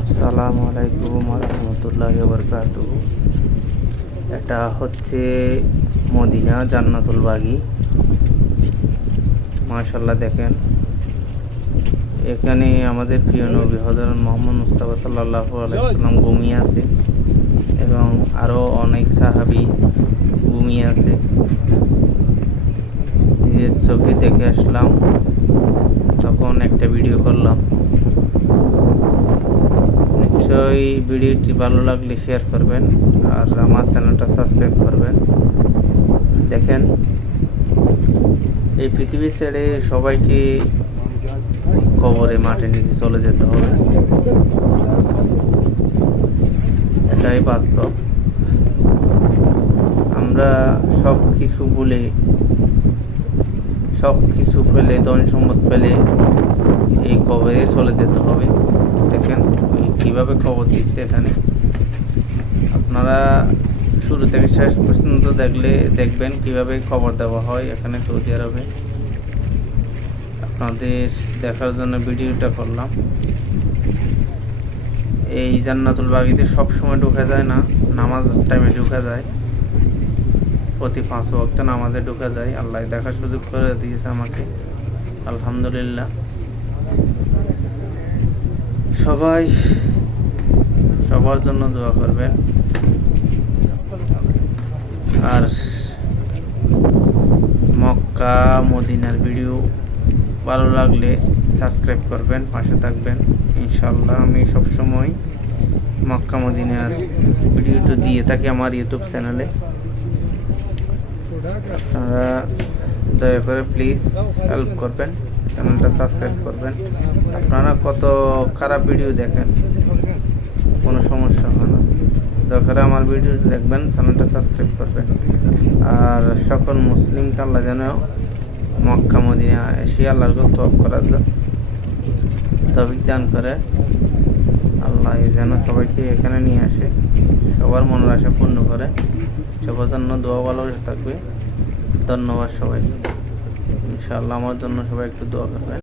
আসসালামু আলাইকুম রহমতুল্লাহি ওয়া বারাকাতুহু। এটা হচ্ছে মদিনা জান্নাতুল বাগি। মাশাআল্লাহ, দেখেন এখানে আমাদের প্রিয় নবী হযরত মুহাম্মদ মুস্তাফা সাল্লাল্লাহু আলাইহি ওয়াসাল্লাম ঘুমিয়ে আছে এবং আরও অনেক সাহাবী ঘুমিয়ে আছে। নিজের চোখে দেখে আসলাম, তখন একটা ভিডিও করলাম। নিশ্চয়ই ভিডিওটি ভালো লাগলে শেয়ার করবেন আর আমার চ্যানেলটা সাবস্ক্রাইব করবেন। দেখেন, এই পৃথিবী ছেড়ে সবাইকে কবরে মাটির নিচে চলে যেতে হবে, এটাই বাস্তব। আমরা সব কিছু বলে, সব কিছু পেলে, ধন সম্পদ পেলে এই কবরে চলে যেতে হবে। দেখেন কিভাবে কবর দিচ্ছে এখানে। আপনারা শুরু থেকে শেষ পর্যন্ত দেখবেন কিভাবে কবর দেওয়া হয় এখানে সৌদি আরবে। আপনাদের দেখার জন্য ভিডিওটা করলাম। এই জান্নাতুল বাগিতে সব সময় ঢোকা যায় না, নামাজ টাইমে ঢোকা যায়, প্রতি 5 ওয়াক্ত নামাজে ঢোকা যায়। আল্লাহ দেখার সুযোগ করে দিয়েছে আমাকে, আলহামদুলিল্লাহ। সবাই সবার জন্য দোয়া করবেন আর মক্কা মদিনার ভিডিও ভালো লাগলে সাবস্ক্রাইব করবেন, পাশে থাকবেন ইনশাআল্লাহ। আমি সবসময় মক্কা মদিনার ভিডিওটা দিয়ে থাকি আমার ইউটিউব চ্যানেলে। আপনারা দয়া করে প্লিজ হেল্প করবেন, চ্যানেলটা সাবস্ক্রাইব করবেন। আপনারা কত খারাপ ভিডিও দেখেন, কোনো সমস্যা হয় না, দরকার আমার ভিডিও দেখবেন, চ্যানেলটা সাবস্ক্রাইব করবেন। আর সকল মুসলিমকে আল্লাহ যেন মক্কা মদিনা এসে আল্লাহর তওয়াব করার তৌফিক দান করে। আল্লাহ যেন সবাইকে এখানে নিয়ে আসে, সবার মনের আশা পূর্ণ করে। সবার জন্য দোয়া ভালোবাসা থাকবে। ধন্যবাদ সবাইকে। ইনশাআল্লাহ আমার জন্য সবাই একটু দোয়া করবেন।